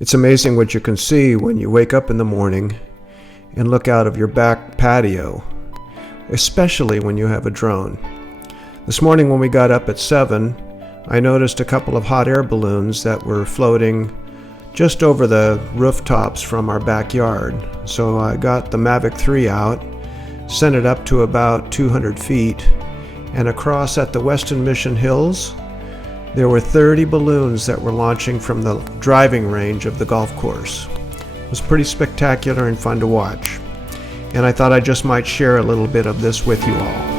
It's amazing what you can see when you wake up in the morning and look out of your back patio, especially when you have a drone. This morning when we got up at 7, I noticed a couple of hot air balloons that were floating just over the rooftops from our backyard. So I got the Mavic 3 out, sent it up to about 200 feet, and across at the Westin Mission Hills, there were 30 balloons that were launching from the driving range of the golf course. It was pretty spectacular and fun to watch. And I thought I just might share a little bit of this with you all.